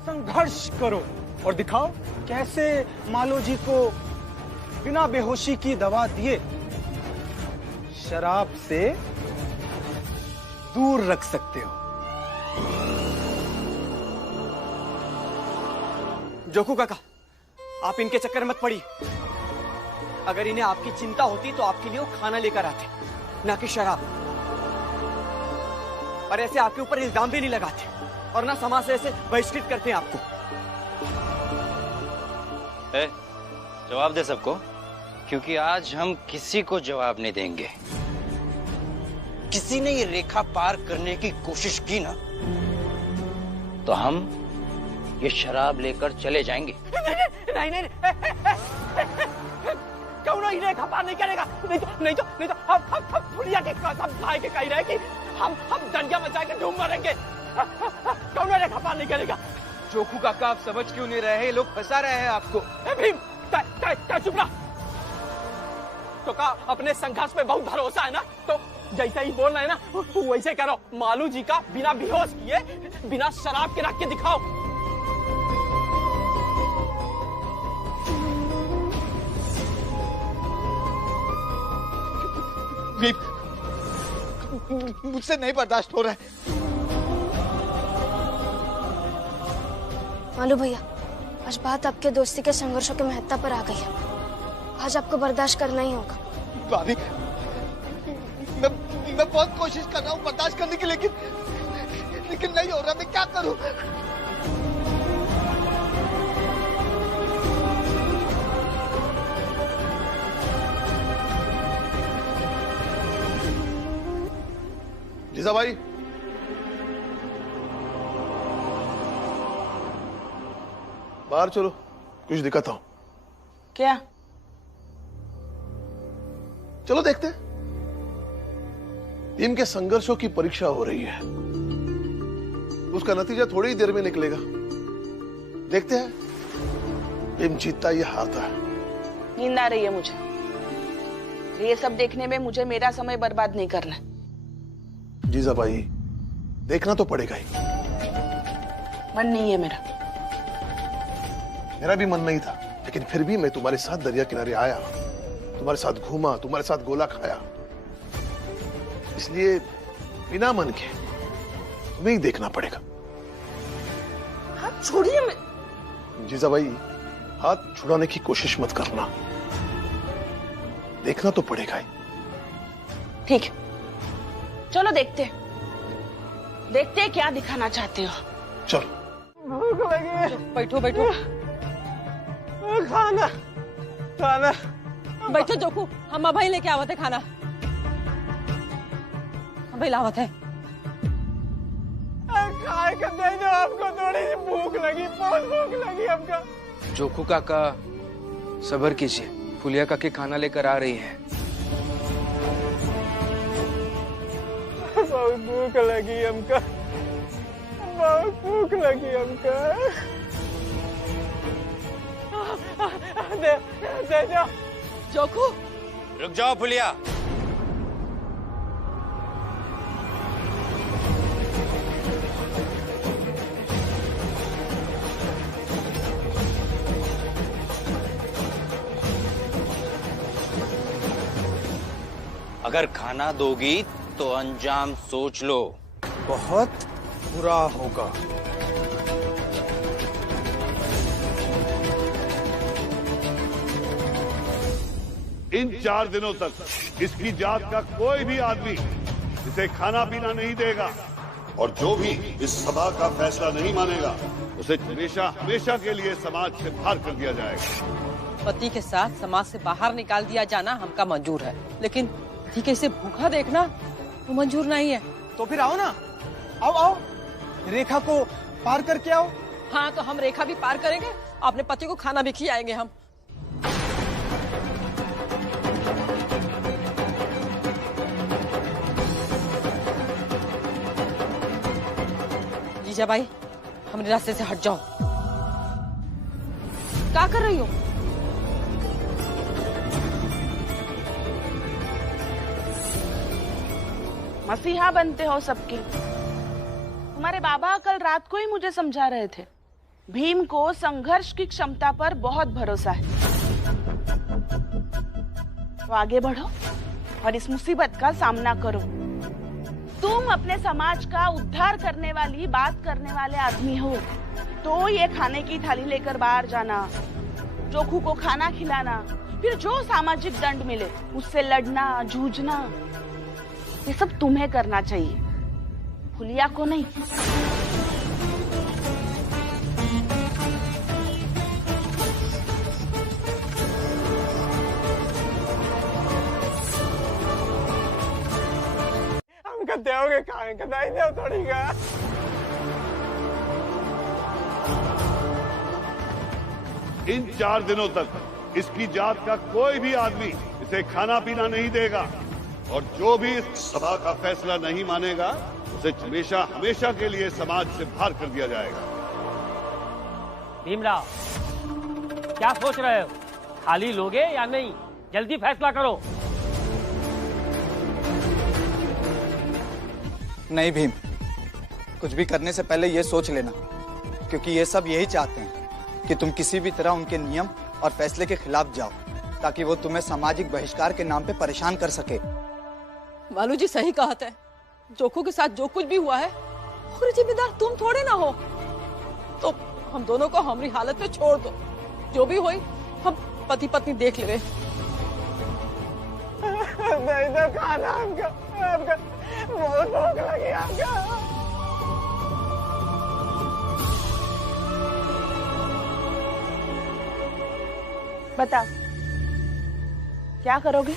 संघर्ष करो और दिखाओ कैसे मालो जी को बिना बेहोशी की दवा दिए शराब से दूर रख सकते हो। जोकू काका, आप इनके चक्कर मत पड़िए। अगर इन्हें आपकी चिंता होती तो आपके लिए वो खाना लेकर आते, ना कि शराब। और ऐसे आपके ऊपर इल्जाम भी नहीं लगाते और ना समाज से ऐसे बहिष्कृत करते हैं आपको। जवाब दे सबको, क्योंकि आज हम किसी को जवाब नहीं देंगे। किसी ने ये रेखा पार करने की कोशिश की ना, तो हम ये शराब लेकर चले जाएंगे। नहीं नहीं, क्यों नहीं रेखा पार नहीं करेगा? नहीं तो हम फुलिया के कसम खाए के कह रहे कि हम दंगा मचा के डूब मरेंगे। कौन रेखा पार नहीं करेगा? जोकू काका, आप समझ क्यों नहीं रहे? लोग फंसा रहे हैं आपको। भीम, चुप रहा। तो का अपने संघर्ष पे बहुत भरोसा है ना, तो जैसे ही बोल रहे हैं ना वैसे करो। मालू जी का बिना बेहोश किए, बिना शराब के रख के दिखाओ। मुझसे नहीं बर्दाश्त हो रहा है। मालू भैया, आज बात आपके दोस्ती के संघर्षों के महत्ता पर आ गई है। आज आपको बर्दाश्त करना ही होगा। भाभी, मैं बहुत कोशिश कर रहा हूँ बर्दाश्त करने की, लेकिन नहीं हो रहा। मैं क्या करूँ? लीजा भाई, बाहर चलो, कुछ दिखाता हूं। क्या? चलो देखते हैं। टीम के संघर्षों की परीक्षा हो रही है, उसका नतीजा थोड़ी ही देर में निकलेगा। देखते हैं टीम जीतता या हारता है। नींद आ रही है मुझे। ये सब देखने में मुझे मेरा समय बर्बाद नहीं करना। जीजा भाई, देखना तो पड़ेगा ही। मन नहीं है मेरा भी मन नहीं था, लेकिन फिर भी मैं तुम्हारे साथ दरिया किनारे आया, तुम्हारे साथ घूमा, तुम्हारे साथ गोला खाया। इसलिए बिना मन के तुम्हें ही देखना पड़ेगा। हाथ छोड़िए। जीजा भाई, हाथ छुड़ाने की कोशिश मत करना, देखना तो पड़ेगा ही। ठीक है, चलो देखते क्या दिखाना चाहते हो। चलो। भूख लगी है। बैठो बैठो। खाना खाना। बैठो जोकू, हम अभी लेके आवत है खाना। अभी लावत है। खाए कर दे दो, आपको थोड़ी सी भूख लगी, बहुत भूख लगी हमको। जोकू काका, सब्र कीजिए, फुलिया काकी खाना लेकर आ रही है। बहुत भूख लगी हमको, बहुत भूख लगी हमको। दे दो। जोकू, रुक जाओ फुलिया। अगर खाना दोगी तो अंजाम सोच लो। बहुत बुरा होगा। इन 4 दिनों तक इसकी जात का कोई भी आदमी इसे खाना पीना नहीं देगा, और जो भी इस सभा का फैसला नहीं मानेगा उसे हमेशा हमेशा के लिए समाज से बाहर कर दिया जाएगा। पति के साथ समाज से बाहर निकाल दिया जाना हमका मंजूर है, लेकिन पति के इसे भूखा देखना वो मंजूर नहीं है। तो फिर आओ ना, आओ, रेखा को पार करके आओ। हाँ, तो हम रेखा भी पार करेंगे, अपने पति को खाना भी खिलाएंगे हम। जीजा भाई, हमारे रास्ते से हट जाओ। क्या कर रही हो? मसीहा बनते हो सबके। तुम्हारे बाबा कल रात को ही मुझे समझा रहे थे, भीम को संघर्ष की क्षमता पर बहुत भरोसा है। तो आगे बढ़ो और इस मुसीबत का सामना करो। तुम अपने समाज का उद्धार करने वाली बात करने वाले आदमी हो, तो ये खाने की थाली लेकर बाहर जाना, जोखू को खाना खिलाना, फिर जो सामाजिक दंड मिले उससे लड़ना, जूझना, ये सब तुम्हें करना चाहिए, फुलिया को नहीं। हमका देओगे खाए का नहीं देव थोड़ी का। इन 4 दिनों तक इसकी जात का कोई भी आदमी इसे खाना पीना नहीं देगा, और जो भी इस सभा का फैसला नहीं मानेगा उसे हमेशा हमेशा के लिए समाज से बाहर कर दिया जाएगा। भीमराव, क्या सोच रहे हो? थाली लोगे या नहीं? जल्दी फैसला करो। नहीं भीम, कुछ भी करने से पहले ये सोच लेना, क्योंकि ये सब यही चाहते हैं कि तुम किसी भी तरह उनके नियम और फैसले के खिलाफ जाओ, ताकि वो तुम्हें सामाजिक बहिष्कार के नाम पे परेशान कर सके। मालू जी सही कहते हैं, जोखू के साथ जो कुछ भी हुआ है और जिम्मेदार तुम थोड़े ना हो, तो हम दोनों को हमारी हालत में छोड़ दो, जो भी हुई हम पति पत्नी देख ले। नहीं तो खाना हमका बहुत भूख लगी हमका। बताओ क्या करोगे?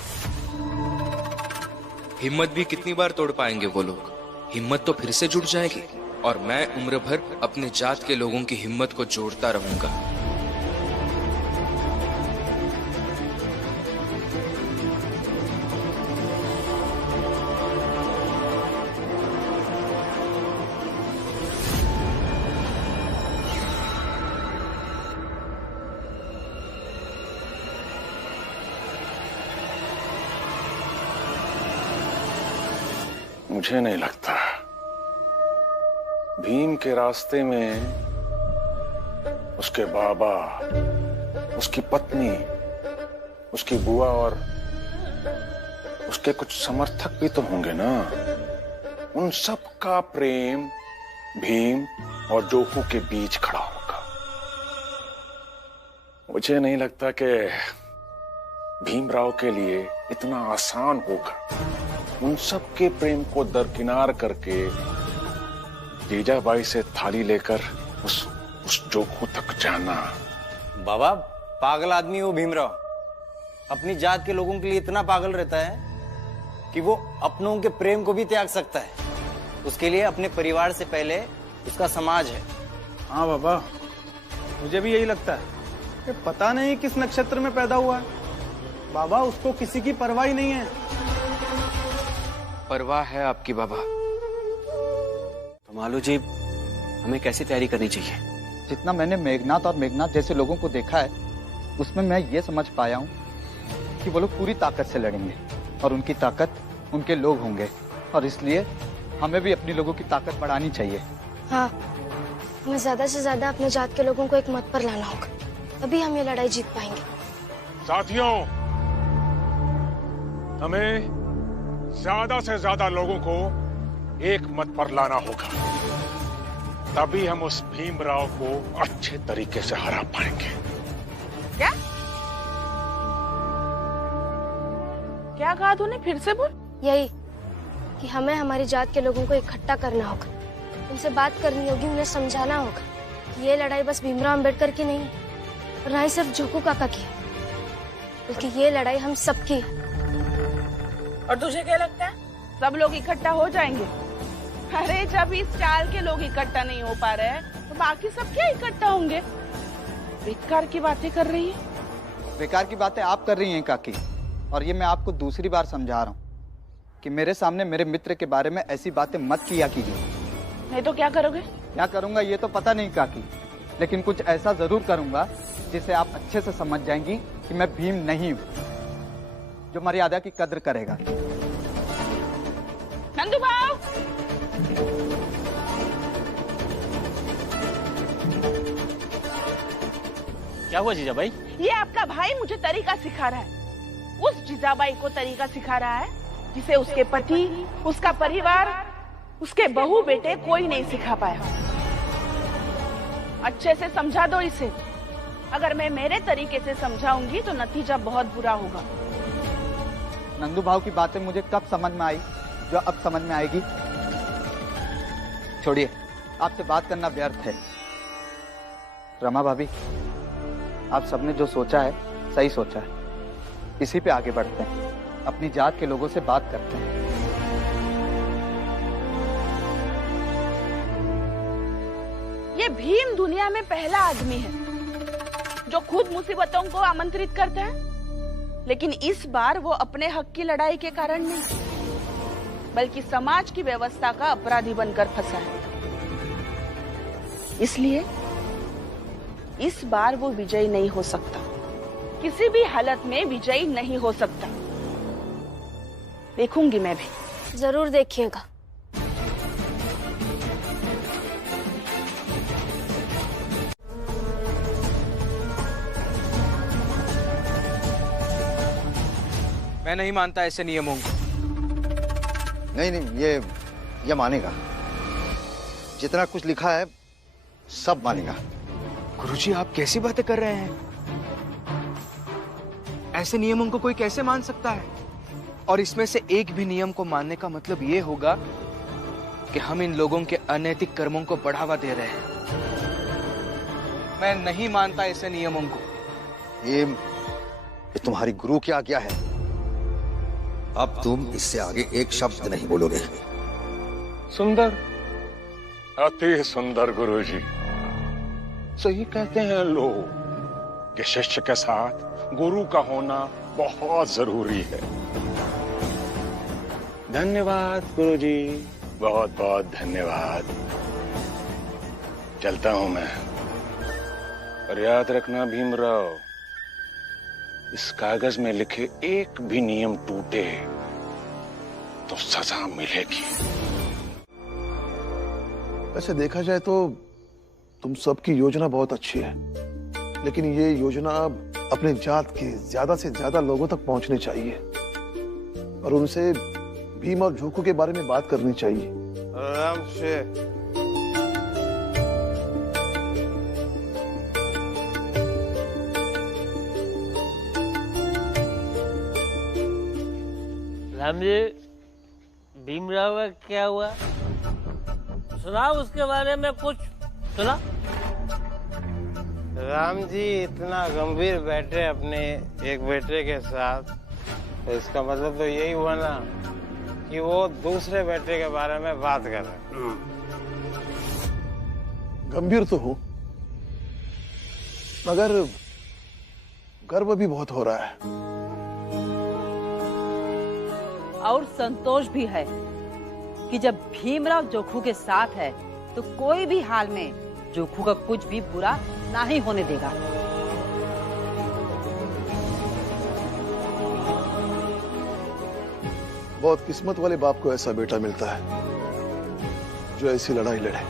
हिम्मत भी कितनी बार तोड़ पाएंगे वो लोग? हिम्मत तो फिर से जुट जाएगी, और मैं उम्र भर अपने जात के लोगों की हिम्मत को जोड़ता रहूंगा। मुझे नहीं लगता भीम के रास्ते में उसके बाबा, उसकी पत्नी, उसकी बुआ और उसके कुछ समर्थक भी तो होंगे ना। उन सब का प्रेम भीम और जोखू के बीच खड़ा होगा। मुझे नहीं लगता कि भीमराव के लिए इतना आसान होगा उन सब के प्रेम को दरकिनार करके जीजाबाई से थाली लेकर उस जोखू तक जाना। बाबा, पागल आदमी हो भीमराव। अपनी जात के लोगों के लिए इतना पागल रहता है कि वो अपनों के प्रेम को भी त्याग सकता है। उसके लिए अपने परिवार से पहले उसका समाज है। हाँ बाबा, मुझे भी यही लगता है कि पता नहीं किस नक्षत्र में पैदा हुआ है। बाबा, उसको किसी की परवाह ही नहीं है। परवाह है आपकी बाबा। तो मालू जी, हमें कैसी तैयारी करनी चाहिए? जितना मैंने मेघनाथ और मेघनाथ जैसे लोगों को देखा है, उसमें मैं ये समझ पाया हूँ कि वो लोग पूरी ताकत से लड़ेंगे, और उनकी ताकत उनके लोग होंगे, और इसलिए हमें भी अपनी लोगों की ताकत बढ़ानी चाहिए। हाँ, हमें ज्यादा से ज्यादा अपने जात के लोगों को एक मत पर लाना होगा, तभी हम ये लड़ाई जीत पाएंगे। साथियों, हमें ज्यादा से ज्यादा लोगों को एक मत पर लाना होगा, तभी हम उस भीमराव को अच्छे तरीके से हरा पाएंगे। क्या क्या कहा तूने? फिर से बोल। यही कि हमें हमारी जात के लोगों को इकट्ठा करना होगा, उनसे बात करनी होगी, उन्हें समझाना होगा कि ये लड़ाई बस भीमराव अंबेडकर की नहीं है, और ना ही सिर्फ जोखू काका की है, बल्कि ये लड़ाई हम सबकी है। और तुझे क्या लगता है सब लोग इकट्ठा हो जाएंगे? अरे जब इस चाल के लोग इकट्ठा नहीं हो पा रहे हैं, तो बाकी सब क्या इकट्ठा होंगे? बेकार की बातें कर रही है। बेकार की बातें आप कर रही हैं काकी, और ये मैं आपको दूसरी बार समझा रहा हूँ कि मेरे सामने मेरे मित्र के बारे में ऐसी बातें मत किया कीजिए। नहीं तो क्या करोगे? क्या करूंगा ये तो पता नहीं काकी, लेकिन कुछ ऐसा जरूर करूंगा जिसे आप अच्छे से समझ जाएंगी कि मैं भीम नहीं हूँ, जो मर्यादा की कद्र करेगा। नंदू भाव, क्या हुआ जीजाबाई? ये आपका भाई मुझे तरीका सिखा रहा है। उस जीजाबाई को तरीका सिखा रहा है जिसे उसके पति, उसका परिवार, उसके बहू बेटे कोई नहीं सिखा पाया। अच्छे से समझा दो इसे। अगर मैं मेरे तरीके से समझाऊंगी तो नतीजा बहुत बुरा होगा। नंदू भाव की बातें मुझे कब समझ में आई जो अब समझ में आएगी? छोड़िए, आपसे बात करना व्यर्थ है। रमा भाभी, आप सबने जो सोचा है सही सोचा है। इसी पे आगे बढ़ते हैं, अपनी जात के लोगों से बात करते हैं। ये भीम दुनिया में पहला आदमी है जो खुद मुसीबतों को आमंत्रित करता है, लेकिन इस बार वो अपने हक की लड़ाई के कारण नहीं, बल्कि समाज की व्यवस्था का अपराधी बनकर फंसा है। इसलिए इस बार वो विजयी नहीं हो सकता, किसी भी हालत में विजयी नहीं हो सकता। देखूंगी मैं भी। जरूर देखिएगा। मैं नहीं मानता ऐसे नियमों को। नहीं, ये मानेगा। जितना कुछ लिखा है सब मानेगा। गुरुजी, आप कैसी बातें कर रहे हैं? ऐसे नियमों को कोई कैसे मान सकता है? और इसमें से एक भी नियम को मानने का मतलब ये होगा कि हम इन लोगों के अनैतिक कर्मों को बढ़ावा दे रहे हैं। मैं नहीं मानता ऐसे नियमों को। ये तुम्हारी गुरु की आज्ञा है। अब तुम इससे आगे एक शब्द नहीं बोलोगे। सुंदर, अति सुंदर गुरुजी। सही कहते हैं लोग कि शिष्य के साथ गुरु का होना बहुत जरूरी है। धन्यवाद गुरुजी, बहुत बहुत धन्यवाद। चलता हूं मैं। और याद रखना भीमराव, इस कागज में लिखे एक भी नियम टूटे तो सजा मिलेगी। वैसे देखा जाए तो तुम सबकी योजना बहुत अच्छी है, लेकिन ये योजना अपने जात के ज्यादा से ज्यादा लोगों तक पहुंचनी चाहिए और उनसे भीम और झोंकू के बारे में बात करनी चाहिए। आराम से। राम जी, भीमराव का क्या हुआ? सुना उसके बारे में कुछ सुना? राम जी इतना गंभीर बैठे अपने एक बेटे के साथ, तो इसका मतलब तो यही हुआ ना कि वो दूसरे बेटे के बारे में बात कर रहे हैं। गंभीर तो हो, मगर गर्व भी बहुत हो रहा है। और संतोष भी है कि जब भीमराव जोखू के साथ है तो कोई भी हाल में जोखू का कुछ भी बुरा नहीं होने देगा। बहुत किस्मत वाले बाप को ऐसा बेटा मिलता है जो ऐसी लड़ाई लड़े।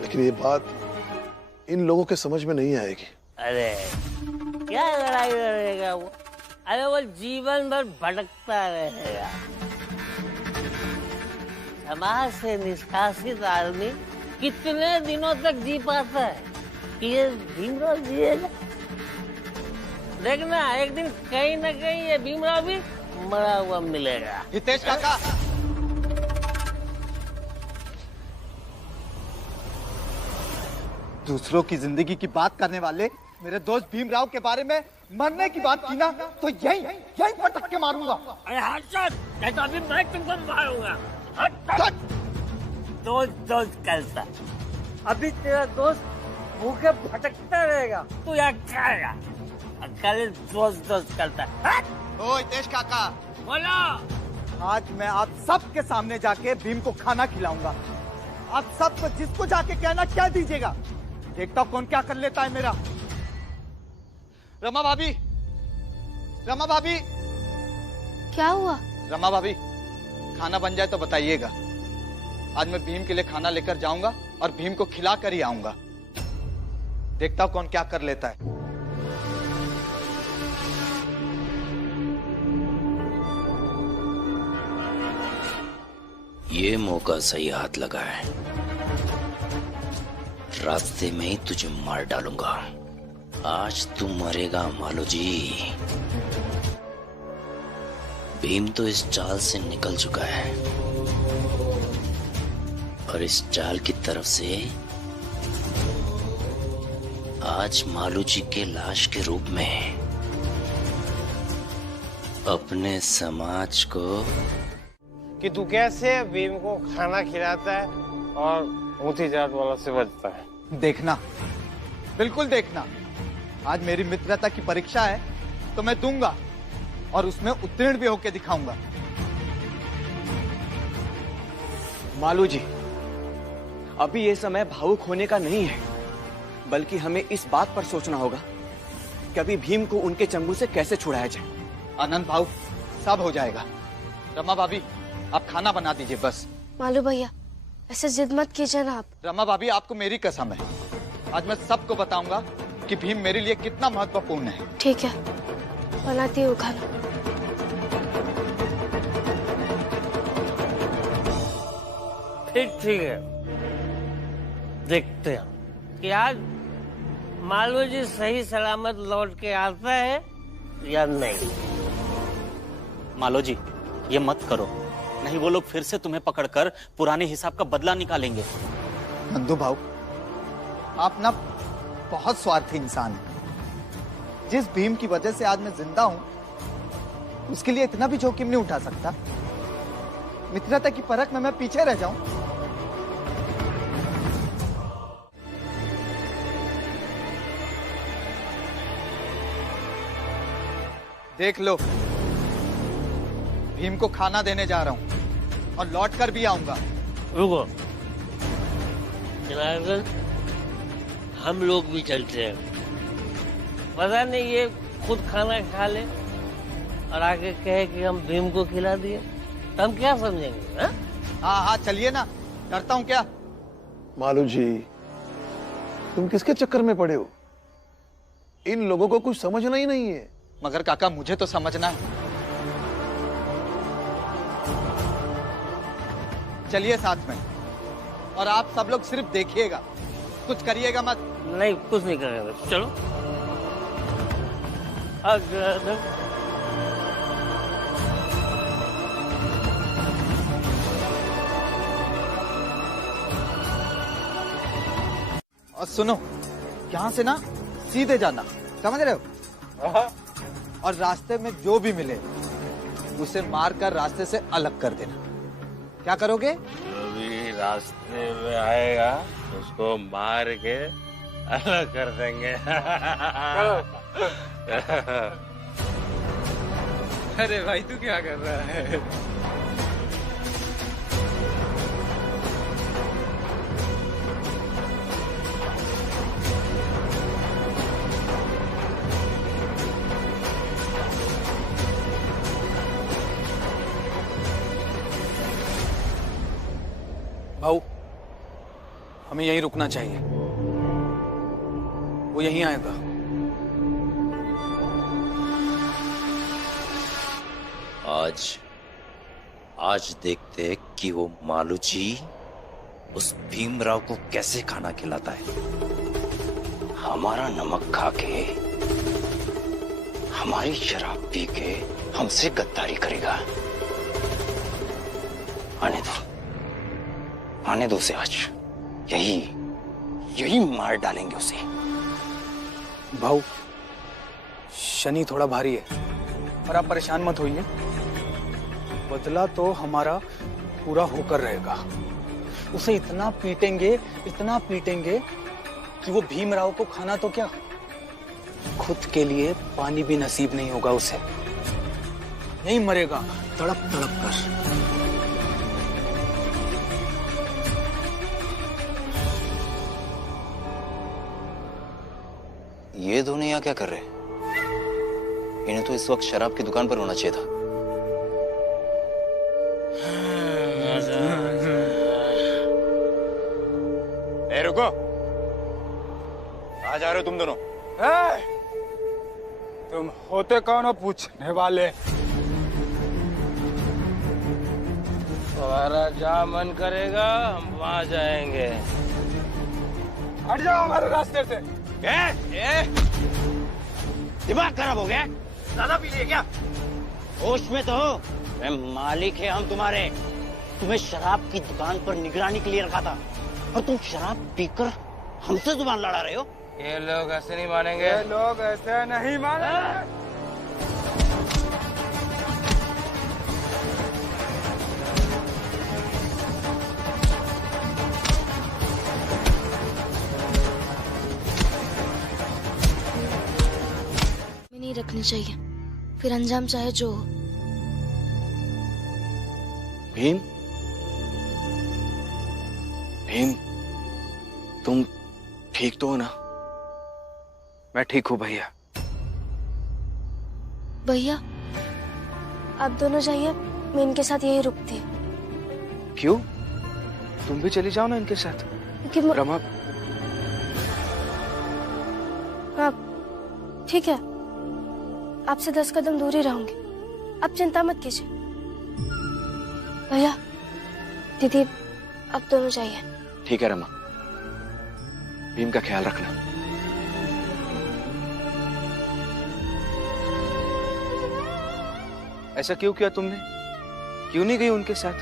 लेकिन ये बात इन लोगों के समझ में नहीं आएगी। अरे क्या लड़ाई लड़ेगा वो? अरे वो जीवन भर भटकता रहेगा। समाज से निष्कासित आदमी कितने दिनों तक जी पाता है कि ये भीमराव जिएगा? देखना एक दिन कहीं न कहीं ये भीमराव भी मरा हुआ मिलेगा। हितेश काका, दूसरों की जिंदगी की बात करने वाले मेरे दोस्त भीमराव के बारे में मरने की बात की ना तो यहीं पटक के मारूंगा। अरे हट चल, नहीं तो अभी मैं तुमको मारूंगा। हट। दोस्त करता, अभी तेरा दोस्त भूखे भटकता रहेगा, तू यहाँ खाएगा। कल दोस्त करता है। ओ हितेश काका, बोलो। आज मैं आप सबके सामने जाके भीम को खाना खिलाऊंगा। आप सबको जिसको जाके कहना क्या दीजिएगा, देखता हूं कौन क्या कर लेता है मेरा। रमा भाभी, क्या हुआ? रमा भाभी, खाना बन जाए तो बताइएगा। आज मैं भीम के लिए खाना लेकर जाऊंगा और भीम को खिला कर ही आऊंगा। देखता हूं कौन क्या कर लेता है। ये मौका सही हाथ लगा है। रास्ते में ही तुझे मार डालूंगा। आज तू मरेगा मालू जी। भीम तो इस चाल से निकल चुका है और इस चाल की तरफ से आज मालू जी के लाश के रूप में अपने समाज को कि तू कैसे भीम को खाना खिलाता है और ऊंची जात वालों से बचता है। देखना, बिल्कुल देखना। आज मेरी मित्रता की परीक्षा है तो मैं दूंगा और उसमें उत्तीर्ण भी होकर दिखाऊंगा। मालू जी, अभी ये समय भावुक होने का नहीं है, बल्कि हमें इस बात पर सोचना होगा कि अभी भीम को उनके चंगुल से कैसे छुड़ाया जाए। आनंद भाऊ, सब हो जाएगा। रमा भाभी, आप खाना बना दीजिए बस। मालू भैया, ऐसे जिद मत कीजिए ना आप। रमा भाभी, आपको मेरी कसम है, आज मैं सबको बताऊंगा कि भीम मेरे लिए कितना महत्वपूर्ण है। ठीक है, बनाती हूँ खाना। ठीक है, देखते हैं कि आज मालू जी सही सलामत लौट के आता है या नहीं। मालो जी, ये मत करो, नहीं वो लोग फिर से तुम्हें पकड़कर पुराने हिसाब का बदला निकालेंगे। नंदू भाऊ, आप ना बहुत स्वार्थी इंसान हैं। जिस भीम की वजह से आज मैं जिंदा हूं, उसके लिए इतना भी जोखिम नहीं उठा सकता। मित्रता की परख में मैं पीछे रह जाऊं। देख लो, भीम को खाना देने जा रहा हूं और लौट कर भी आऊंगा। रुको जनार्दन, हम लोग भी चलते हैं। पता नहीं ये खुद खाना खा ले और आगे कहे कि हम भीम को खिला दिए, तो हम क्या समझेंगे? हाँ हाँ, चलिए ना, डरता हूँ क्या? मालू जी, तुम किसके चक्कर में पड़े हो? इन लोगों को कुछ समझना ही नहीं है। मगर काका, मुझे तो समझना है। चलिए साथ में, और आप सब लोग सिर्फ देखिएगा, कुछ करिएगा मत। नहीं, कुछ नहीं करेंगे, चलो। और सुनो, यहाँ से ना सीधे जाना, समझ रहे हो? और रास्ते में जो भी मिले उसे मारकर रास्ते से अलग कर देना। क्या करोगे? जो भी रास्ते में आएगा उसको मार के अलग कर देंगे। अरे भाई, तू क्या कर रहा है? भाऊ, हमें यहीं रुकना चाहिए। वो यहीं आएगा। आज देखते कि वो मालू जी उस भीमराव को कैसे खाना खिलाता है। हमारा नमक खा के, हमारी शराब पी के हमसे गद्दारी करेगा। आने दो उसे। आज यही मार डालेंगे उसे। भाऊ, शनि थोड़ा भारी है और आप परेशान मत होइए। बदला तो हमारा पूरा होकर रहेगा। उसे इतना पीटेंगे कि वो भीमराव को खाना तो क्या, खुद के लिए पानी भी नसीब नहीं होगा उसे। नहीं मरेगा तड़प तड़प कर। ये दोनों यहाँ क्या कर रहे हैं? इन्हें तो इस वक्त शराब की दुकान पर होना चाहिए था। रुको। कहाँ जा रहे हो तुम दोनों? तुम होते कौन हो पूछने वाले? तुम्हारा जहाँ मन करेगा हम वहाँ जाएंगे। हट जाओ हमारे रास्ते से। दिमाग खराब हो गया? ज्यादा पी लिए क्या? होश में तो हो? मालिक है हम तुम्हारे। तुम्हें शराब की दुकान पर निगरानी के लिए रखा था और तुम शराब पीकर हमसे जुबान लड़ा रहे हो। ये लोग ऐसे नहीं मानेंगे। ये लोग ऐसे नहीं मानेंगे। नहीं रखनी चाहिए, फिर अंजाम चाहे जो हो। भीम, भीम, तुम ठीक तो हो ना? मैं ठीक हूँ भैया। भैया आप दोनों जाइए, मैं इनके साथ यही रुकती हूँ। क्यों? तुम भी चली जाओ ना इनके साथ। रमा। हाँ ठीक है, आपसे 10 कदम दूर ही रहूंगी, आप चिंता मत कीजिए। भैया दीदी आप दोनों जाइए। ठीक है रमा, भीम का ख्याल रखना। ऐसा क्यों किया तुमने? क्यों नहीं गई उनके साथ?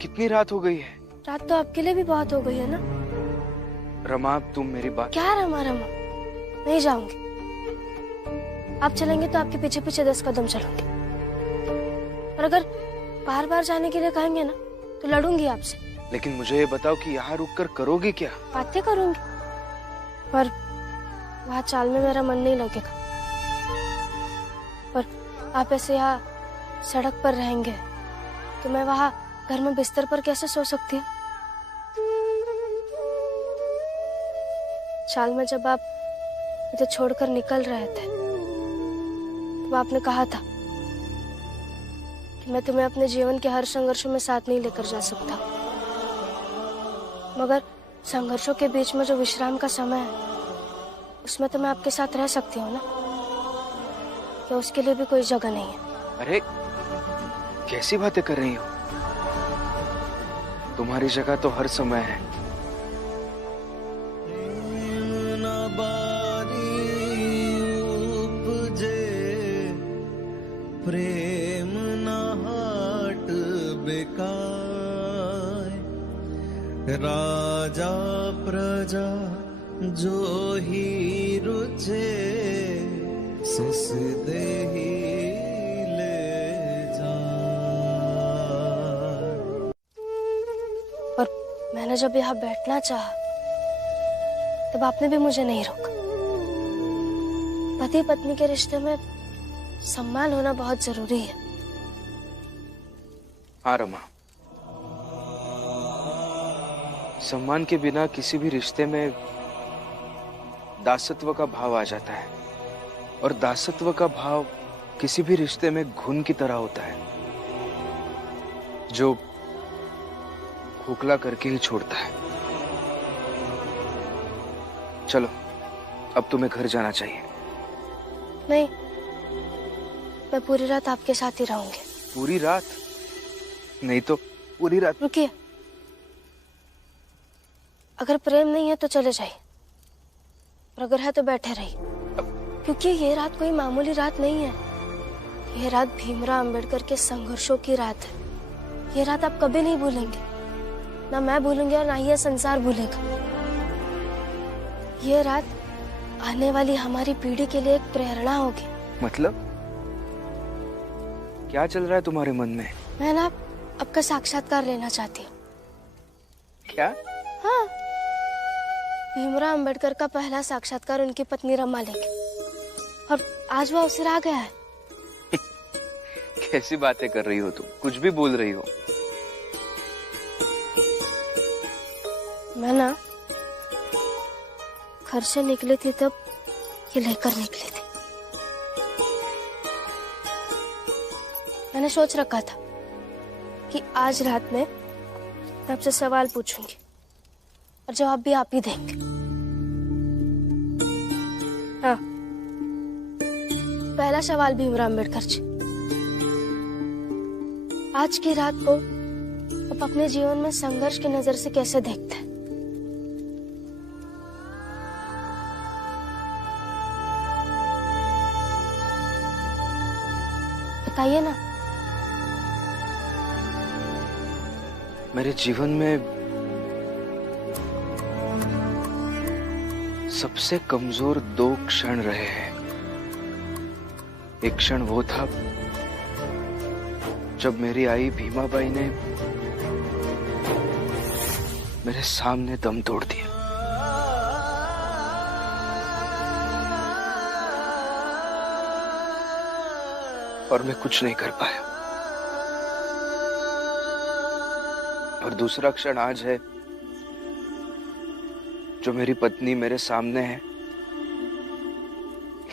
कितनी रात हो गई है। रात तो आपके लिए भी बहुत हो गई है ना। रमा तुम मेरी बात। क्या रमा रमा, नहीं जाऊंगी। आप चलेंगे तो आपके पीछे पीछे 10 कदम चलूंगी, और अगर बार बार जाने के लिए कहेंगे ना तो लड़ूंगी आपसे। लेकिन मुझे ये बताओ कि यहाँ रुककर करोगी क्या? बातें करूंगी, पर वहाँ चाल में मेरा मन नहीं लगेगा। पर आप ऐसे यहाँ सड़क पर रहेंगे तो मैं वहाँ घर में बिस्तर पर कैसे सो सकती हूँ? चाल में जब आप मुझे छोड़कर निकल रहे थे तो आपने कहा था कि मैं तुम्हें अपने जीवन के हर संघर्षों में साथ नहीं लेकर जा सकता, मगर संघर्षों के बीच में जो विश्राम का समय है उसमें तो मैं आपके साथ रह सकती हूँ ना। क्या उसके लिए भी कोई जगह नहीं है? अरे कैसी बातें कर रही हो? तुम्हारी जगह तो हर समय है। प्रेम न हाट बेकार, राजा प्रजा जो ही रुचे, सुस देही ले जा। और मैंने जब यहाँ बैठना चाहा तब आपने भी मुझे नहीं रोका। पति पत्नी के रिश्ते में सम्मान होना बहुत जरूरी है। हाँ रमा, सम्मान के बिना किसी भी रिश्ते में दासत्व का भाव आ जाता है, और दासत्व का भाव किसी भी रिश्ते में घुन की तरह होता है जो खोखला करके ही छोड़ता है। चलो अब तुम्हें घर जाना चाहिए। नहीं, मैं पूरी रात आपके साथ ही रहूंगी। पूरी रात? नहीं तो पूरी रात। रुकिए, अगर प्रेम नहीं है तो चले जाइए, और अगर है तो बैठे रहिए, क्योंकि ये रात कोई मामूली रात नहीं है। ये रात भीमराव अंबेडकर के संघर्षों की रात है। ये रात आप कभी नहीं भूलेंगे, ना मैं भूलूंगी और ना ही ये संसार भूलेगा। ये रात आने वाली हमारी पीढ़ी के लिए एक प्रेरणा होगी। मतलब क्या चल रहा है तुम्हारे मन में? मैं ना आपका साक्षात्कार लेना चाहती हूँ। क्या? हाँ, भीमराव अंबेडकर का पहला साक्षात्कार उनकी पत्नी रमा लेंगे, और आज वो अवसर आ गया है। कैसी बातें कर रही हो तुम? कुछ भी बोल रही हो। मैं ना घर से निकली थी तब ये लेकर निकली थी। मैंने सोच रखा था कि आज रात में मैं आपसे सवाल पूछूंगी, और जवाब भी आप ही देंगे। हाँ, पहला सवाल भीमराव अम्बेडकर जी, आज की रात को आप अपने जीवन में संघर्ष की नजर से कैसे देखते हैं? बताइए ना। मेरे जीवन में सबसे कमजोर 2 क्षण रहे हैं। एक क्षण वो था जब मेरी आई भीमाबाई ने मेरे सामने दम तोड़ दिया, और मैं कुछ नहीं कर पाया। और दूसरा क्षण आज है जो मेरी पत्नी मेरे सामने है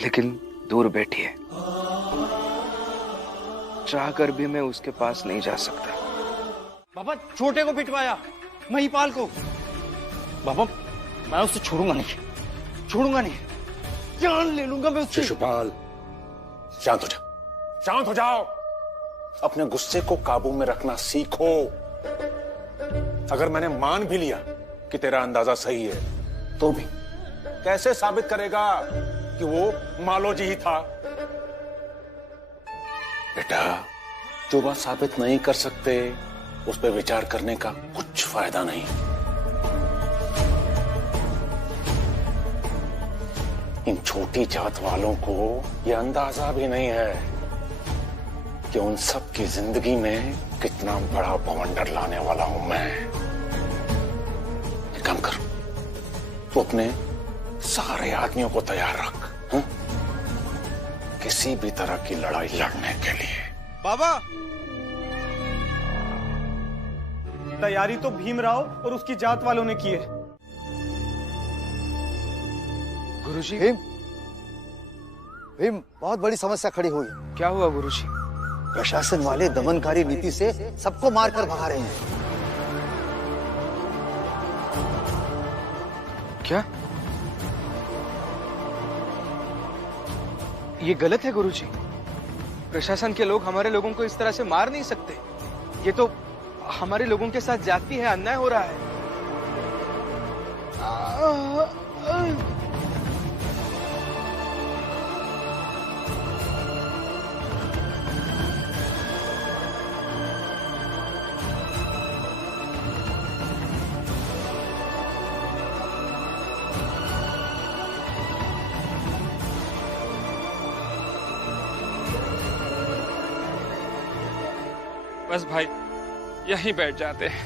लेकिन दूर बैठी है। चाहकर भी मैं उसके पास नहीं जा सकता। बाबा छोटे को पिटवाया, महिपाल को। बाबा मैं उससे छोड़ूंगा नहीं, जान ले लूंगा मैं उससे। शिशुपाल शांत हो जाओ, शांत हो जाओ। अपने गुस्से को काबू में रखना सीखो। अगर मैंने मान भी लिया कि तेरा अंदाजा सही है, तो भी कैसे साबित करेगा कि वो मालोजी ही था? बेटा, जो बात साबित नहीं कर सकते उस पर विचार करने का कुछ फायदा नहीं। इन छोटी जात वालों को यह अंदाजा भी नहीं है कि उन सब की जिंदगी में कितना बड़ा बवंडर लाने वाला हूं मैं। एक काम कर, तू अपने सारे आदमियों को तैयार रख, हुँ? किसी भी तरह की लड़ाई लड़ने के लिए। बाबा, तैयारी तो भीमराव और उसकी जात वालों ने की है। गुरुजी। भीम, बहुत बड़ी समस्या खड़ी हुई। क्या हुआ गुरुजी? प्रशासन वाले दमनकारी नीति से सबको मारकर भगा रहे हैं। क्या? ये गलत है गुरुजी। प्रशासन के लोग हमारे लोगों को इस तरह से मार नहीं सकते। ये तो हमारे लोगों के साथ जाति है, अन्याय हो रहा है। बस भाई, यहीं बैठ जाते हैं।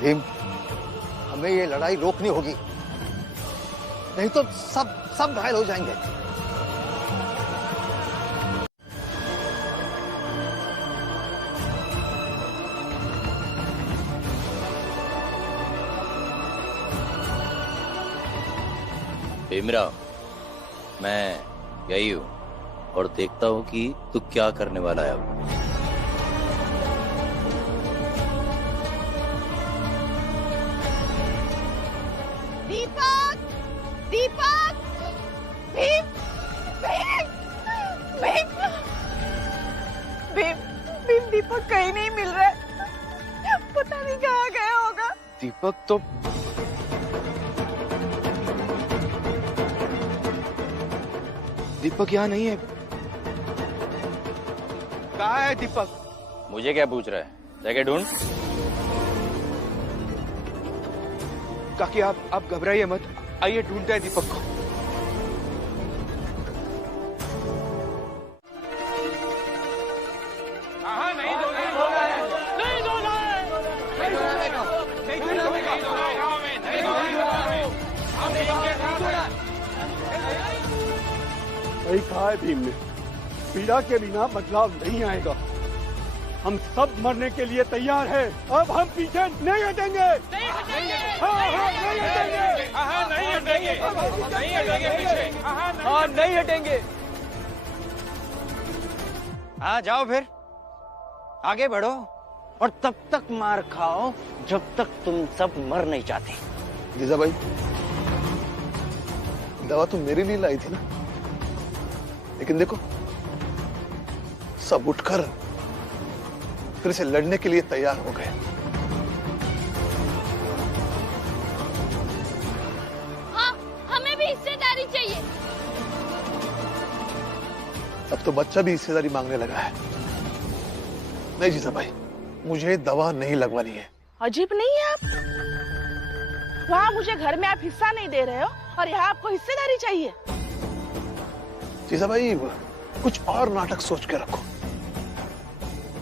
भीम, हमें ये लड़ाई रोकनी होगी, नहीं तो सब घायल हो जाएंगे। भीमराव, मैं यही हूं और देखता हूं कि तू क्या करने वाला है अब। दीपक! दीपक! भीम! भीम! भीम! भीम! भीम, दीपक कहीं नहीं मिल रहा है। पता नहीं कहाँ गया होगा। दीपक तो दीपक यहाँ नहीं है। कहाँ है दीपक? मुझे क्या पूछ रहा है? जाके ढूंढ। काकी आप घबराइए मत, आइए ढूंढते हैं दीपक को। सही कहा है भीम ने, पीड़ा के बिना बदलाव नहीं आएगा। हम सब मरने के लिए तैयार हैं। अब हम पीछे नहीं हटेंगे। नहीं हटेंगे। नहीं हटेंगे। हाँ जाओ फिर, आगे बढ़ो और तब तक मार खाओ जब तक तुम सब मर नहीं जाते। जीजा भाई, दवा तो मेरे लिए लाई थी ना, लेकिन देखो सब उठकर फिर से लड़ने के लिए तैयार हो गए। हाँ, हमें भी हिस्सेदारी चाहिए। अब तो बच्चा भी हिस्सेदारी मांगने लगा है। नहीं जीजा भाई, मुझे दवा नहीं लगवानी है। अजीब नहीं है आप? वहाँ मुझे घर में आप हिस्सा नहीं दे रहे हो और यहाँ आपको हिस्सेदारी चाहिए। जीजा भाई, कुछ और नाटक सोच के रखो,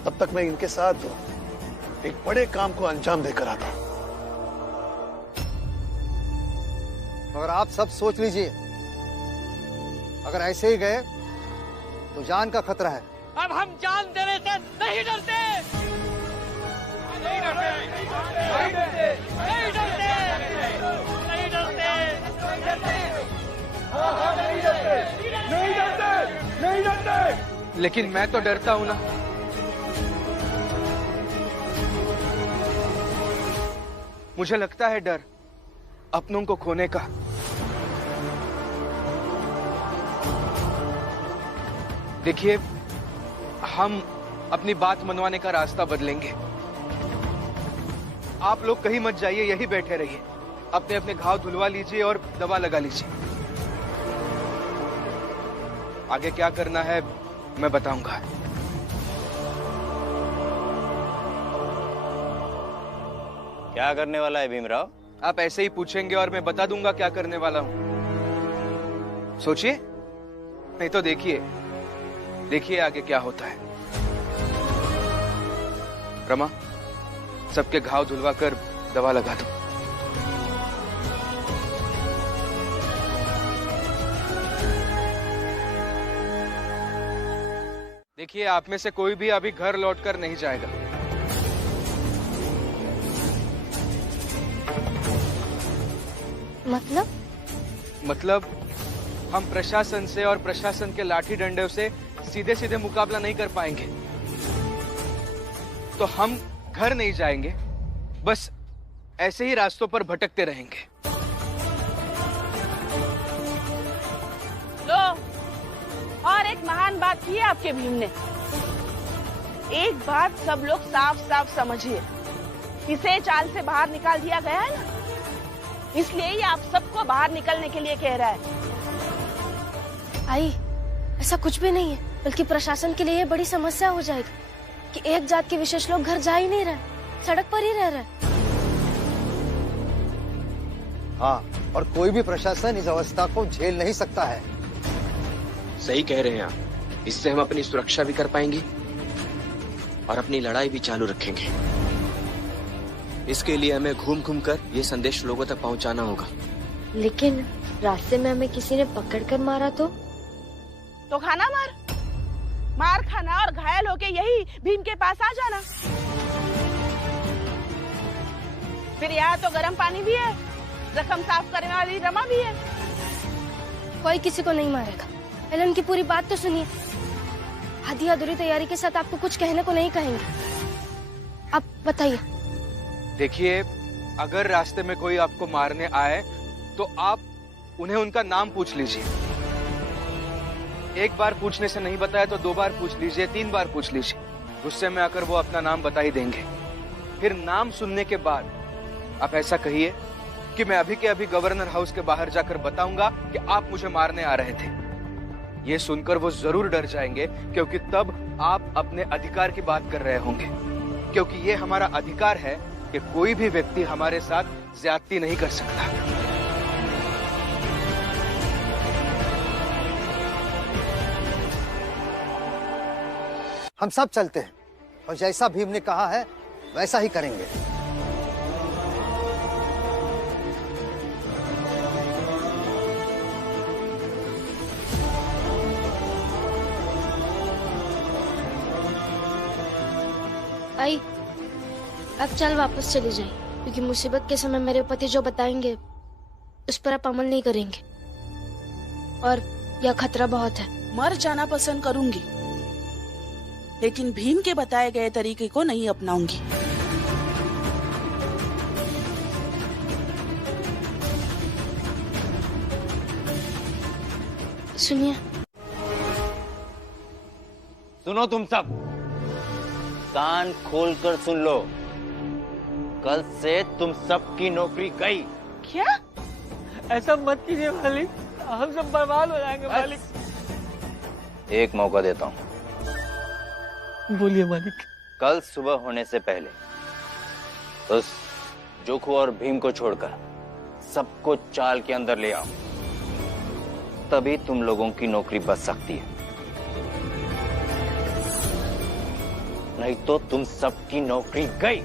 तब तक मैं इनके साथ एक बड़े काम को अंजाम देकर आता हूं। मगर आप सब सोच लीजिए, अगर ऐसे ही गए तो जान का खतरा है। अब हम जान देने से नहीं डरते। नहीं डरते, नहीं डरते, नहीं डरते, नहीं डरते, नहीं डरते, नहीं डरते। लेकिन मैं तो डरता हूं ना। मुझे लगता है डर अपनों को खोने का। देखिए, हम अपनी बात मनवाने का रास्ता बदलेंगे। आप लोग कहीं मत जाइए, यहीं बैठे रहिए, अपने अपने घाव धुलवा लीजिए और दवा लगा लीजिए। आगे क्या करना है मैं बताऊंगा। क्या करने वाला है भीमराव? आप ऐसे ही पूछेंगे और मैं बता दूंगा क्या करने वाला हूं। सोचिए, नहीं तो देखिए, देखिए आगे क्या होता है। रमा, सबके घाव धुलवा कर दवा लगा दो। देखिए, आप में से कोई भी अभी घर लौटकर नहीं जाएगा। मतलब हम प्रशासन से और प्रशासन के लाठी डंडे से सीधे सीधे मुकाबला नहीं कर पाएंगे, तो हम घर नहीं जाएंगे, बस ऐसे ही रास्तों पर भटकते रहेंगे। लो, और एक महान बात की है आपके भीम ने। एक बात सब लोग साफ साफ समझिए, इसे चाल से बाहर निकाल दिया गया है ना, इसलिए ये आप सबको बाहर निकलने के लिए कह रहा है। आई, ऐसा कुछ भी नहीं है, बल्कि प्रशासन के लिए ये बड़ी समस्या हो जाएगी कि एक जात के विशेष लोग घर जा ही नहीं रहे, सड़क पर ही रह रहे। हाँ, और कोई भी प्रशासन इस अवस्था को झेल नहीं सकता है। सही कह रहे हैं आप। इससे हम अपनी सुरक्षा भी कर पाएंगे और अपनी लड़ाई भी चालू रखेंगे। इसके लिए हमें घूम घूम कर ये संदेश लोगों तक पहुंचाना होगा। लेकिन रास्ते में हमें किसी ने पकड़कर मारा तो खाना मार खाना और घायल होके यही भीम के पास आ जाना। फिर यहाँ तो गर्म पानी भी है, जख्म साफ करने वाली रमा भी है। कोई किसी को नहीं मारेगा। पहले उनकी पूरी बात तो सुनिए। आधी अधूरी तैयारी के साथ आपको कुछ कहने को नहीं कहेंगे। आप बताइए। देखिए, अगर रास्ते में कोई आपको मारने आए तो आप उन्हें उनका नाम पूछ लीजिए। एक बार पूछने से नहीं बताया तो 2 बार पूछ लीजिए, 3 बार पूछ लीजिए। गुस्से में आकर वो अपना नाम बता ही देंगे। फिर नाम सुनने के बाद आप ऐसा कहिए कि मैं अभी के अभी गवर्नर हाउस के बाहर जाकर बताऊंगा कि आप मुझे मारने आ रहे थे। ये सुनकर वो जरूर डर जाएंगे, क्योंकि तब आप अपने अधिकार की बात कर रहे होंगे। क्योंकि ये हमारा अधिकार है कि कोई भी व्यक्ति हमारे साथ ज्यादती नहीं कर सकता। हम सब चलते हैं और जैसा भीम ने कहा है वैसा ही करेंगे। आप चल वापस चले जाइए, क्योंकि मुसीबत के समय मेरे पति जो बताएंगे उस पर आप अमल नहीं करेंगे, और यह खतरा बहुत है। मर जाना पसंद करूंगी, लेकिन भीम के बताए गए तरीके को नहीं अपनाऊंगी। सुनिए, सुनो तुम सब, कान खोलकर सुन लो। कल से तुम सबकी नौकरी गई। क्या? ऐसा मत कीजिए मालिक, हम सब बर्बाद हो जाएंगे मालिक। एक मौका देता हूँ। बोलिए मालिक। कल सुबह होने से पहले उस जोखू और भीम को छोड़कर सबको चाल के अंदर ले आओ, तभी तुम लोगों की नौकरी बच सकती है, नहीं तो तुम सबकी नौकरी गई।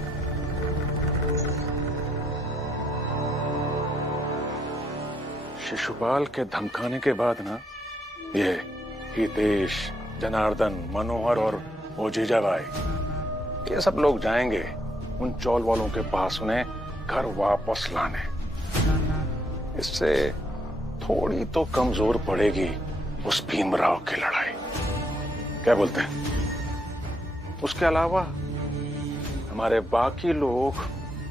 शिशुपाल के धमकाने के बाद ना ये हितेश, जनार्दन, मनोहर और वो जीजाबाई, ये सब लोग जाएंगे उन चौल वालों के पास उन्हें घर वापस लाने। इससे थोड़ी तो कमजोर पड़ेगी उस भीमराव की लड़ाई, क्या बोलते हैं? उसके अलावा हमारे बाकी लोग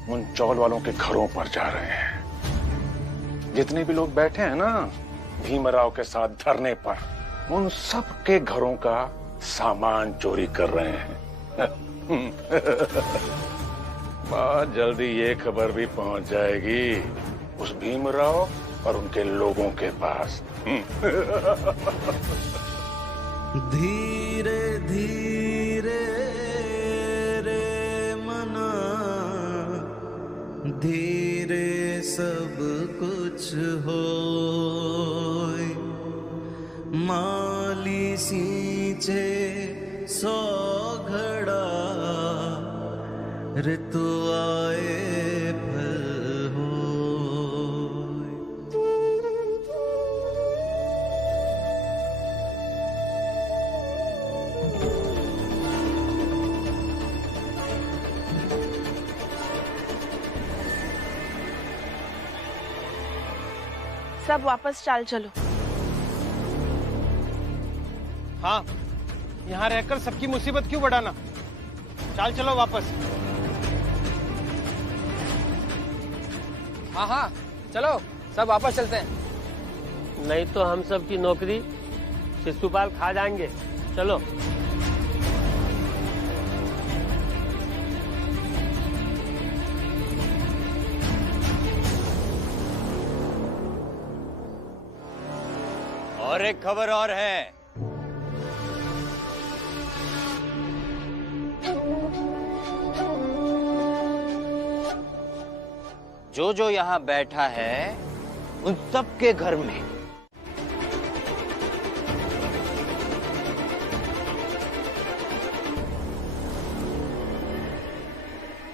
उन चौल वालों के घरों पर जा रहे हैं। जितने भी लोग बैठे हैं ना भीमराव के साथ धरने पर, उन सब के घरों का सामान चोरी कर रहे हैं। बहुत जल्दी ये खबर भी पहुंच जाएगी उस भीमराव और उनके लोगों के पास। धीरे धीरे रे मना, धीरे सब कुछ होय, माली सींचे सौ घड़ा, ऋतु आए फल होय। सब वापस चाल चलो। हाँ, यहाँ रहकर सबकी मुसीबत क्यों बढ़ाना? चाल चलो वापस। हाँ हाँ चलो, सब वापस चलते हैं। नहीं तो हम सब की नौकरी शिशुपाल खा जाएंगे। चलो। और एक खबर और है, जो जो यहाँ बैठा है उन सबके घर में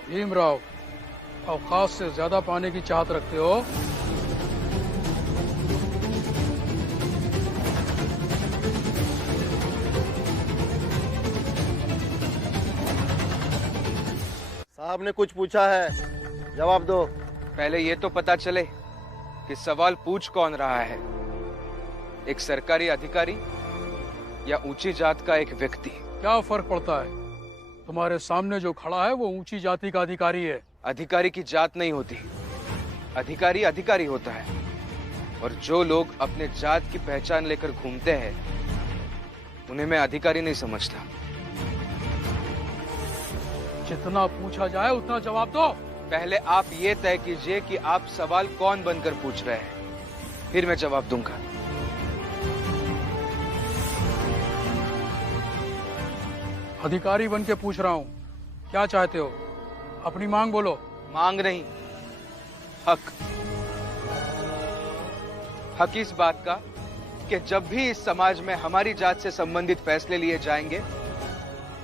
भीमराव, अवकाश से ज्यादा पाने की चाहत रखते हो? साहब ने कुछ पूछा है, जवाब दो। पहले ये तो पता चले कि सवाल पूछ कौन रहा है, एक सरकारी अधिकारी या ऊंची जात का एक व्यक्ति? क्या फर्क पड़ता है? तुम्हारे सामने जो खड़ा है वो ऊंची जाति का अधिकारी है। अधिकारी की जात नहीं होती, अधिकारी अधिकारी होता है। और जो लोग अपने जात की पहचान लेकर घूमते हैं उन्हें मैं अधिकारी नहीं समझता। जितना पूछा जाए उतना जवाब दो। पहले आप ये तय कीजिए कि आप सवाल कौन बनकर पूछ रहे हैं, फिर मैं जवाब दूंगा। अधिकारी बन के पूछ रहा हूँ, क्या चाहते हो? अपनी मांग बोलो। मांग नहीं, हक। हक इस बात का कि जब भी इस समाज में हमारी जात से संबंधित फैसले लिए जाएंगे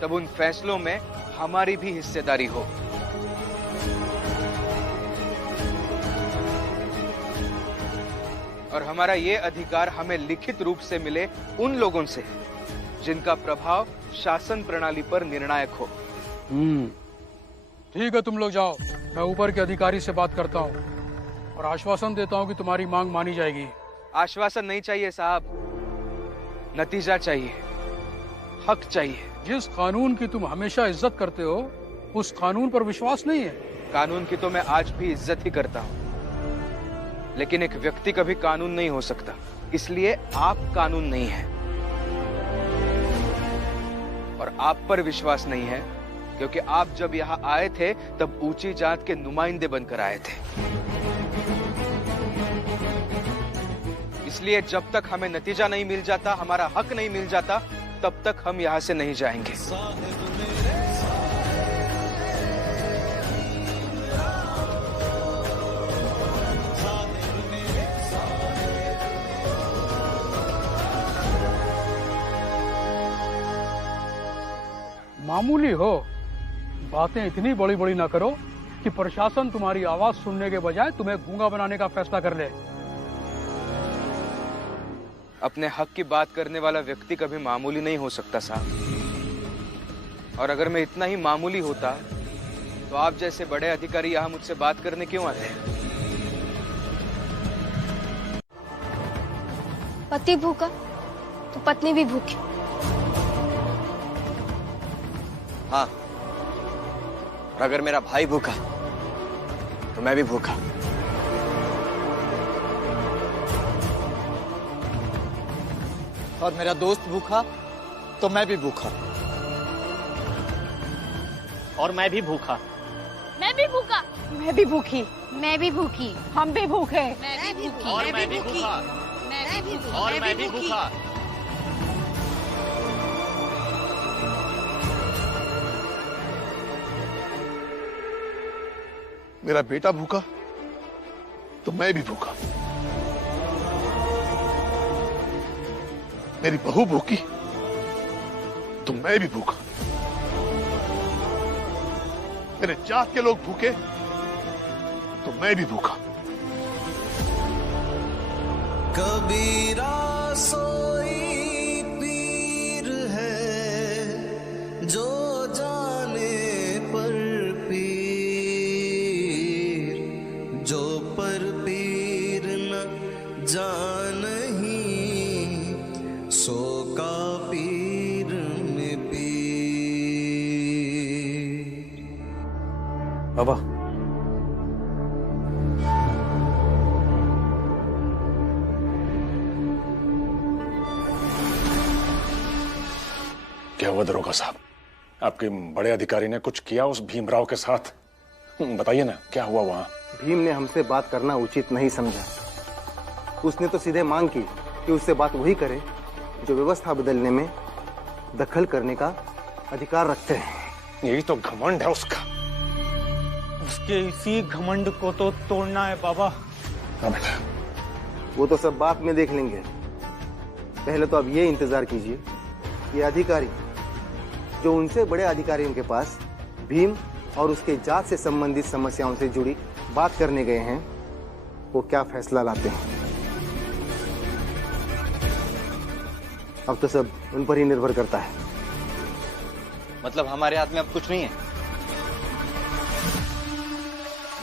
तब उन फैसलों में हमारी भी हिस्सेदारी हो। और हमारा ये अधिकार हमें लिखित रूप से मिले उन लोगों से जिनका प्रभाव शासन प्रणाली पर निर्णायक हो। ठीक है, तुम लोग जाओ। मैं ऊपर के अधिकारी से बात करता हूँ और आश्वासन देता हूँ कि तुम्हारी मांग मानी जाएगी। आश्वासन नहीं चाहिए साहब, नतीजा चाहिए, हक चाहिए। जिस कानून की तुम हमेशा इज्जत करते हो, उस कानून पर विश्वास नहीं है। कानून की तो मैं आज भी इज्जत ही करता हूँ, लेकिन एक व्यक्ति कभी कानून नहीं हो सकता, इसलिए आप कानून नहीं है। और आप पर विश्वास नहीं है क्योंकि आप जब यहाँ आए थे तब ऊंची जात के नुमाइंदे बनकर आए थे। इसलिए जब तक हमें नतीजा नहीं मिल जाता, हमारा हक नहीं मिल जाता, तब तक हम यहाँ से नहीं जाएंगे। मामूली हो, बातें इतनी बड़ी बड़ी ना करो कि प्रशासन तुम्हारी आवाज सुनने के बजाय तुम्हें गूंगा बनाने का फैसला कर ले। अपने हक की बात करने वाला व्यक्ति कभी मामूली नहीं हो सकता साहब। और अगर मैं इतना ही मामूली होता तो आप जैसे बड़े अधिकारी यहाँ मुझसे बात करने क्यों आते हैं? पति भूखा तो पत्नी भी भूखी। हाँ, और अगर मेरा भाई भूखा तो मैं भी भूखा। और मेरा दोस्त भूखा तो मैं भी भूखा। और मैं भी भूखा। मैं भी भूखा। मैं भी भूखी। मैं भी भूखी। हम भी भूखे। मैं भी भूखी। और मैं भी भूखा। मैं भी भूखी। और मैं भी भूखा। मेरा बेटा भूखा तो मैं भी भूखा। मेरी बहू भूखी तो मैं भी भूखा। मेरे जात के लोग भूखे तो मैं भी भूखा। कबीरा सोई पीर है जो जाने पर पीर, जो पर पीर न जानही, सो का पीर में पीर। बाबा, क्या हुआ दरोगा साहब? आपके बड़े अधिकारी ने कुछ किया उस भीमराव के साथ? बताइए ना, क्या हुआ वहां? भीम ने हमसे बात करना उचित नहीं समझा। उसने तो सीधे मांग की कि उससे बात वही करे जो व्यवस्था बदलने में दखल करने का अधिकार रखते हैं। यही तो घमंड है उसका। उसके इसी घमंड को तो तोड़ना है बाबा। हाँ बेटा, वो तो सब बात में देख लेंगे। पहले तो अब ये इंतजार कीजिए कि अधिकारी जो उनसे बड़े अधिकारियों के पास भीम और उसके जात से संबंधित समस्याओं से जुड़ी बात करने गए हैं, वो क्या फैसला लाते हैं। अब तो सब उन पर ही निर्भर करता है। मतलब हमारे हाथ में अब कुछ नहीं है?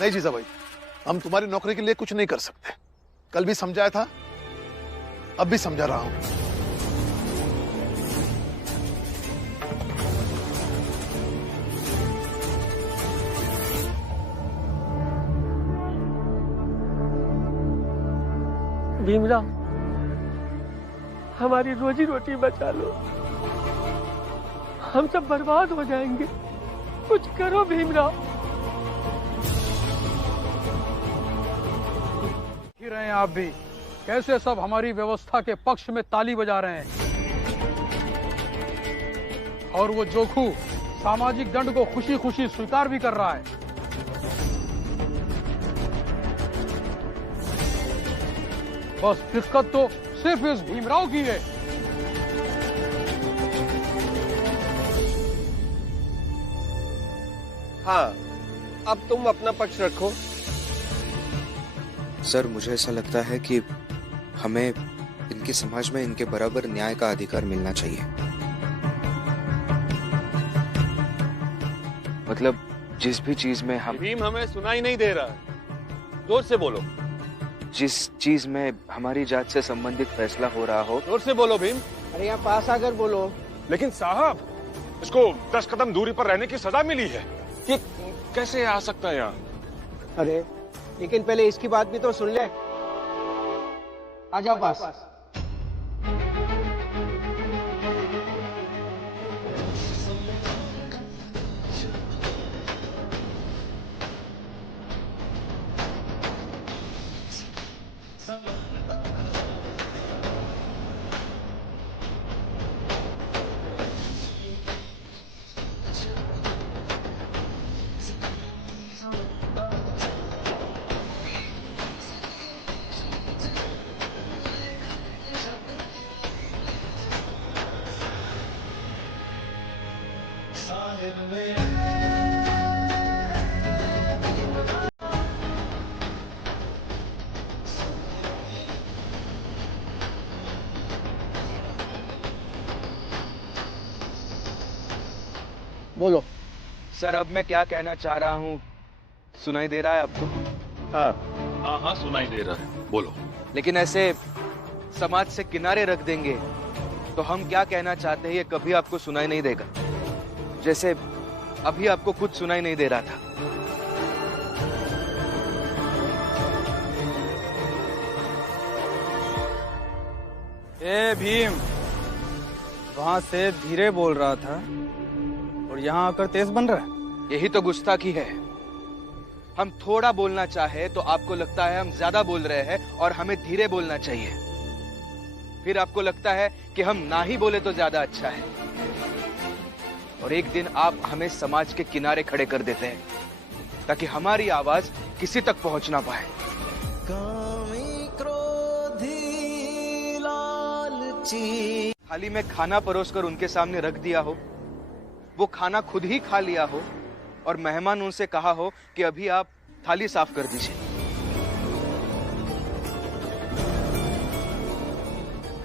नहीं जीजा भाई, हम तुम्हारी नौकरी के लिए कुछ नहीं कर सकते। कल भी समझाया था, अब भी समझा रहा हूं। भीमराव, हमारी रोजी रोटी बचा लो, हम सब बर्बाद हो जाएंगे। कुछ करो भीमराव। ही रहे हैं आप भी, कैसे सब हमारी व्यवस्था के पक्ष में ताली बजा रहे हैं। और वो जोखू सामाजिक दंड को खुशी खुशी स्वीकार भी कर रहा है। बस दिक्कत तो सिर्फ इस भीमराव की है। हाँ, अब तुम अपना पक्ष रखो। सर, मुझे ऐसा लगता है कि हमें इनके समाज में इनके बराबर न्याय का अधिकार मिलना चाहिए। मतलब जिस भी चीज में हम भीम हमें सुनाई नहीं दे रहा है, जोर से बोलो। जिस चीज में हमारी जात से संबंधित फैसला हो रहा हो। जोर से बोलो भीम। अरे यहाँ पास आकर बोलो। लेकिन साहब, इसको 10 कदम दूरी पर रहने की सजा मिली है, ये कैसे आ सकता है यहाँ? अरे लेकिन पहले इसकी बात भी तो सुन ले। आ जाओ पास। बोलो सर, अब मैं क्या कहना चाह रहा हूँ सुनाई दे रहा है आपको? हाँ हाँ सुनाई दे रहा है, बोलो। लेकिन ऐसे समाज से किनारे रख देंगे तो हम क्या कहना चाहते हैं ये कभी आपको सुनाई नहीं देगा, जैसे अभी आपको कुछ सुनाई नहीं दे रहा था। ए भीम, वहां से धीरे बोल रहा था और यहाँ आकर तेज बन रहा है। यही तो गुस्ताखी है। हम थोड़ा बोलना चाहे तो आपको लगता है हम ज्यादा बोल रहे हैं और हमें धीरे बोलना चाहिए। फिर आपको लगता है कि हम ना ही बोले तो ज्यादा अच्छा है। और एक दिन आप हमें समाज के किनारे खड़े कर देते हैं ताकि हमारी आवाज किसी तक पहुंच ना पाए। थाली में खाना परोसकर उनके सामने रख दिया हो, वो खाना खुद ही खा लिया हो और मेहमान उनसे कहा हो कि अभी आप थाली साफ कर दीजिए।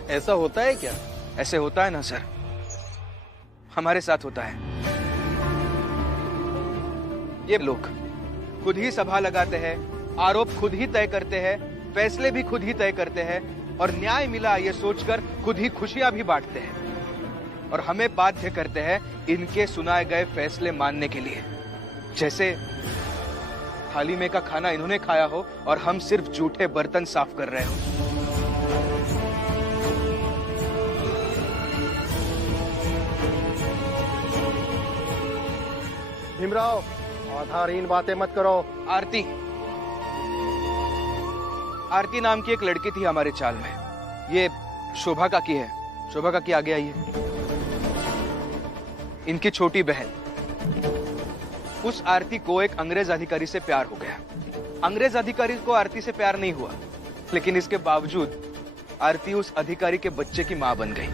ऐसा होता है क्या? ऐसे होता है ना सर, हमारे साथ होता है। ये लोग खुद ही सभा लगाते हैं, आरोप खुद ही तय करते हैं, फैसले भी खुद ही तय करते हैं और न्याय मिला ये सोचकर खुद ही खुशियां भी बांटते हैं और हमें बाध्य करते हैं इनके सुनाए गए फैसले मानने के लिए, जैसे थाली में का खाना इन्होंने खाया हो और हम सिर्फ जूठे बर्तन साफ कर रहे हो। भीमराव, आधारहीन बातें मत करो। आरती नाम की एक लड़की थी हमारे चाल में। ये शोभा काकी है। शोभा काकी आगे आइए। इनकी छोटी बहन। उस आरती को एक अंग्रेज अधिकारी से प्यार हो गया। अंग्रेज अधिकारी को आरती से प्यार नहीं हुआ, लेकिन इसके बावजूद आरती उस अधिकारी के बच्चे की मां बन गई।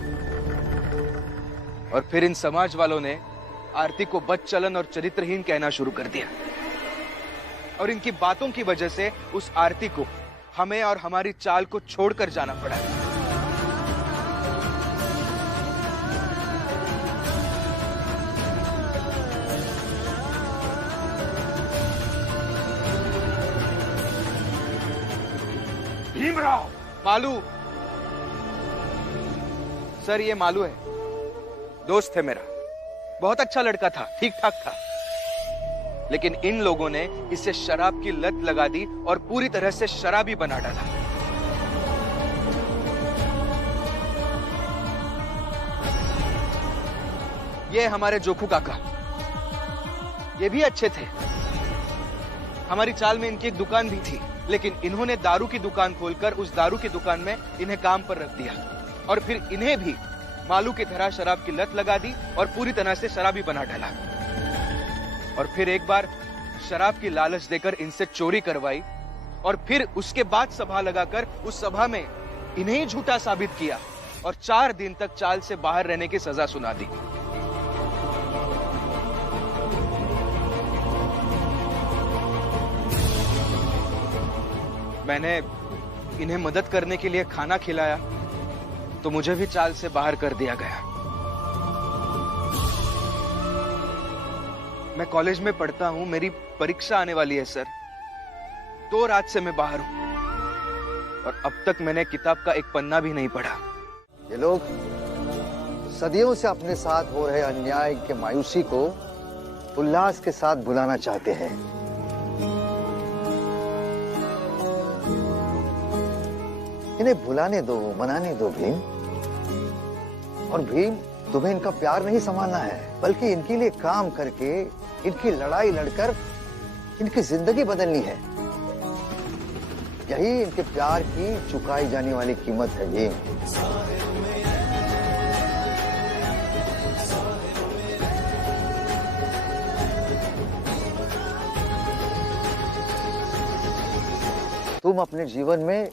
और फिर इन समाज वालों ने आरती को बदचलन और चरित्रहीन कहना शुरू कर दिया और इनकी बातों की वजह से उस आरती को हमें और हमारी चाल को छोड़कर जाना पड़ा। भीमराव। मालू सर, ये मालू है, दोस्त है मेरा, बहुत अच्छा लड़का था, ठीक ठाक था, लेकिन इन लोगों ने इसे शराब की लत लगा दी और पूरी तरह से शराबी बना डाला। ये हमारे जोखू काका, ये भी अच्छे थे। हमारी चाल में इनकी एक दुकान भी थी, लेकिन इन्होंने दारू की दुकान खोलकर उस दारू की दुकान में इन्हें काम पर रख दिया और फिर इन्हें भी मालू की तरह शराब की लत लगा दी और पूरी तरह से शराबी बना डाला। और फिर एक बार शराब की लालच देकर इनसे चोरी करवाई और फिर उसके बाद सभा लगाकर उस सभा में इन्हें झूठा साबित किया और 4 दिन तक चाल से बाहर रहने की सजा सुना दी। मैंने इन्हें मदद करने के लिए खाना खिलाया तो मुझे भी चाल से बाहर कर दिया गया। मैं कॉलेज में पढ़ता हूँ, मेरी परीक्षा आने वाली है सर। 2 रात से मैं बाहर हूँ और अब तक मैंने किताब का एक पन्ना भी नहीं पढ़ा। ये लोग सदियों से अपने साथ हो रहे अन्याय के मायूसी को उल्लास के साथ भुलाना चाहते हैं। इन्हें भुलाने दो, मनाने दो भीम। और भीम, तुम्हें इनका प्यार नहीं संभालना है, बल्कि इनके लिए काम करके, इनकी लड़ाई लड़कर इनकी जिंदगी बदलनी है। यही इनके प्यार की चुकाई जाने वाली कीमत है भीम। तुम अपने जीवन में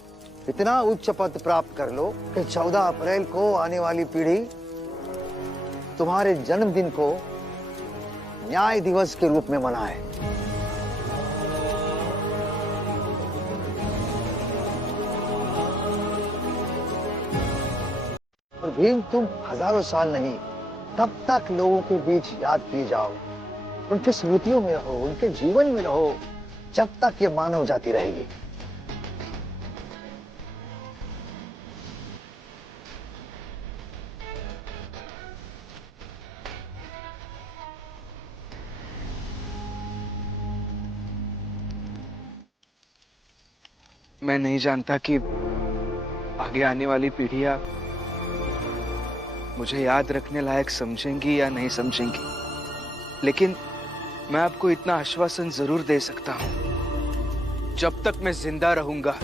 इतना उच्च पद प्राप्त कर लो कि 14 अप्रैल को आने वाली पीढ़ी तुम्हारे जन्मदिन को न्याय दिवस के रूप में मनाए। और भीम, तुम हजारों साल नहीं, तब तक लोगों के बीच याद किए जाओ, उनकी स्मृतियों में रहो, उनके जीवन में रहो, जब तक ये मानव जाति रहेगी। मैं नहीं जानता कि आगे आने वाली पीढ़ियां मुझे याद रखने लायक समझेंगी या नहीं समझेंगी, लेकिन मैं आपको इतना आश्वासन जरूर दे सकता हूं, जब तक मैं जिंदा रहूंगा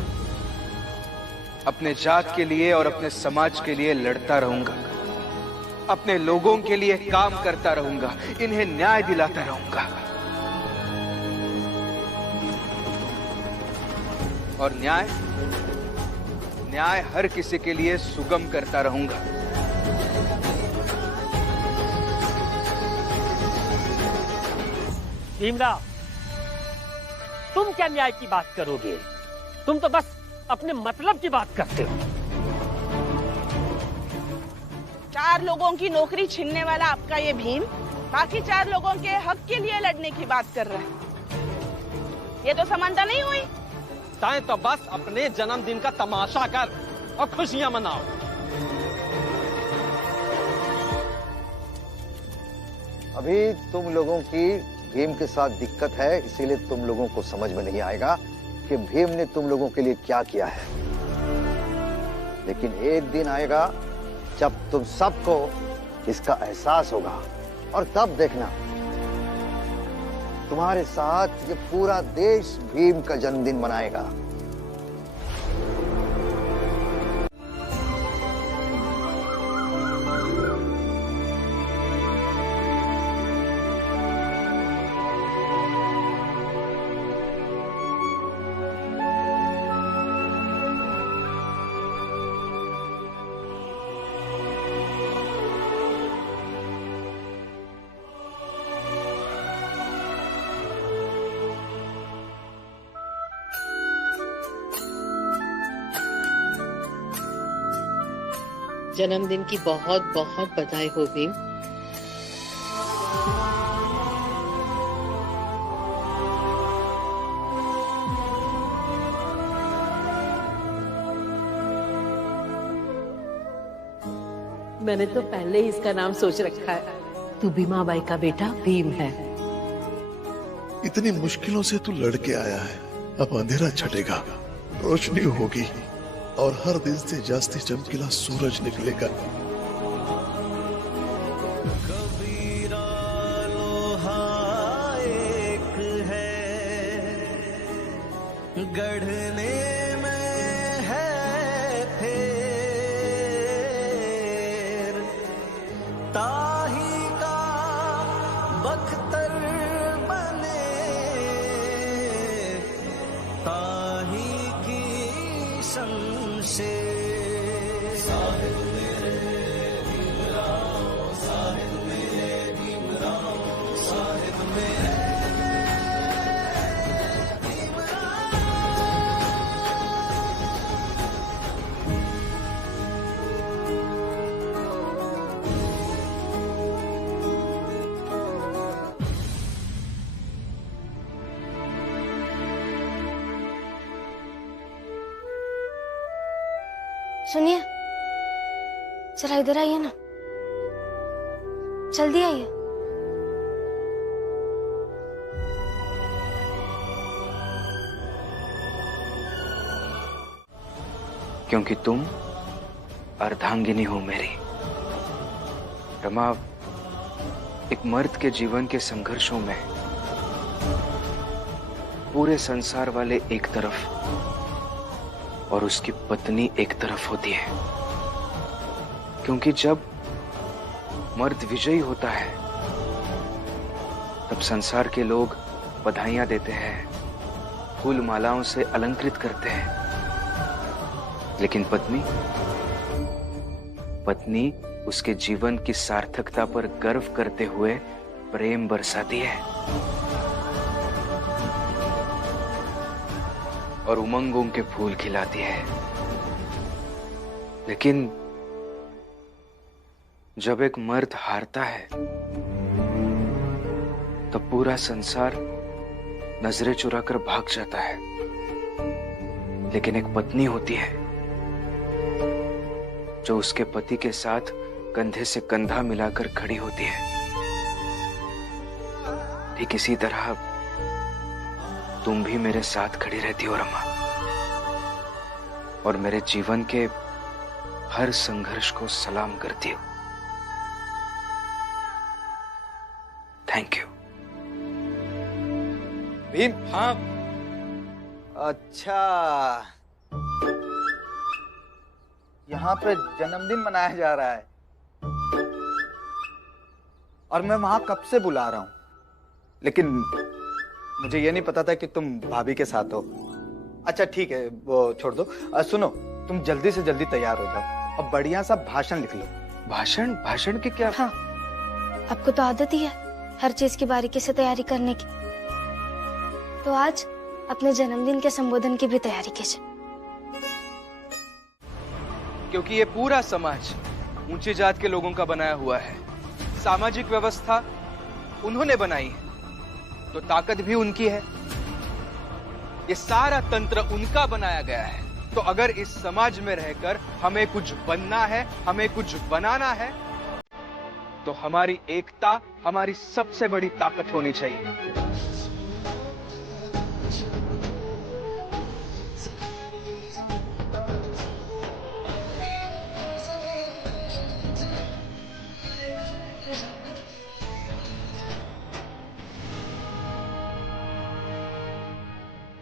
अपने जात के लिए और अपने समाज के लिए लड़ता रहूंगा, अपने लोगों के लिए काम करता रहूंगा, इन्हें न्याय दिलाता रहूंगा। और न्याय हर किसी के लिए सुगम करता रहूंगा। भीमराव, तुम क्या न्याय की बात करोगे? तुम तो बस अपने मतलब की बात करते हो। 4 लोगों की नौकरी छीनने वाला आपका ये भीम बाकी 4 लोगों के हक के लिए लड़ने की बात कर रहा है। ये तो समानता नहीं हुई। ताए तो बस अपने जन्मदिन का तमाशा कर और खुशियां मनाओ। अभी तुम लोगों की भीम के साथ दिक्कत है, इसीलिए तुम लोगों को समझ में नहीं आएगा कि भीम ने तुम लोगों के लिए क्या किया है। लेकिन एक दिन आएगा जब तुम सबको इसका एहसास होगा, और तब देखना तुम्हारे साथ ये पूरा देश भीम का जन्मदिन मनाएगा। जन्मदिन की बहुत बहुत बधाई हो भीम। मैंने तो पहले ही इसका नाम सोच रखा है। तू भीमाबाई का बेटा भीम है। इतनी मुश्किलों से तू लड़के आया है, अब अंधेरा छटेगा, रोशनी होगी और हर दिन से जास्ती चमकीला सूरज निकलेगा। कबीरा लोहा एक है, गढ़ने में है फेर, ताही का बख्तर बने, ताही की शमशेर। साहिब मेरे भीमराव, साहिब मेरे भीमराव, साहिब मेरे सुनिए, जरा इधर आइए ना, जल्दी आइए। क्योंकि तुम अर्धांगिनी हो मेरी। रमा, एक मर्द के जीवन के संघर्षों में पूरे संसार वाले एक तरफ और उसकी पत्नी एक तरफ होती है। क्योंकि जब मर्द विजयी होता है तब संसार के लोग बधाइयां देते हैं, फूल मालाओं से अलंकृत करते हैं। लेकिन पत्नी उसके जीवन की सार्थकता पर गर्व करते हुए प्रेम बरसाती है और उमंगों के फूल खिलाती है। लेकिन जब एक मर्द हारता है तब पूरा संसार नजरें चुराकर भाग जाता है। लेकिन एक पत्नी होती है जो उसके पति के साथ कंधे से कंधा मिलाकर खड़ी होती है। ठीक इसी तरह तुम भी मेरे साथ खड़ी रहती हो रमा, और मेरे जीवन के हर संघर्ष को सलाम करती हो। Thank you. भीम। हाँ। अच्छा, यहाँ पे जन्मदिन मनाया जा रहा है और मैं वहां कब से बुला रहा हूं, लेकिन मुझे ये नहीं पता था कि तुम भाभी के साथ हो। अच्छा ठीक है, वो छोड़ दो। सुनो, तुम जल्दी से जल्दी तैयार हो जाओ और बढ़िया सा भाषण लिख लो। भाषण की क्या? हाँ, आपको तो आदत ही है हर चीज की बारीकी से तैयारी करने की, तो आज अपने जन्मदिन के संबोधन की भी तैयारी कीजिए। क्योंकि ये पूरा समाज ऊंची जात के लोगों का बनाया हुआ है, सामाजिक व्यवस्था उन्होंने बनाई है, तो ताकत भी उनकी है। ये सारा तंत्र उनका बनाया गया है। तो अगर इस समाज में रहकर हमें कुछ बनना है, हमें कुछ बनाना है, तो हमारी एकता हमारी सबसे बड़ी ताकत होनी चाहिए।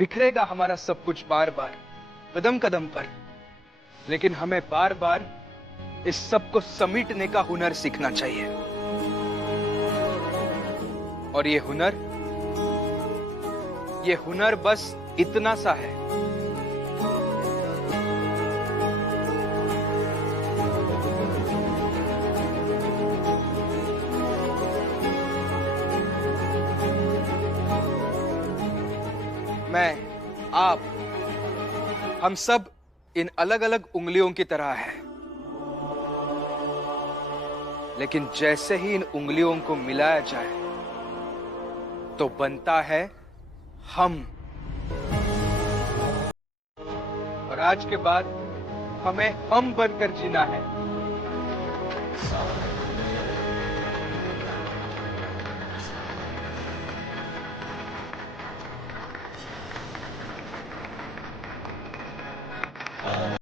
बिखरेगा हमारा सब कुछ बार बार, कदम कदम पर, लेकिन हमें बार बार इस सब को समेटने का हुनर सीखना चाहिए। और ये हुनर बस इतना सा है। मैं, आप, हम सब इन अलग अलग उंगलियों की तरह हैं, लेकिन जैसे ही इन उंगलियों को मिलाया जाए तो बनता है हम। और आज के बाद हमें हम बनकर जीना है।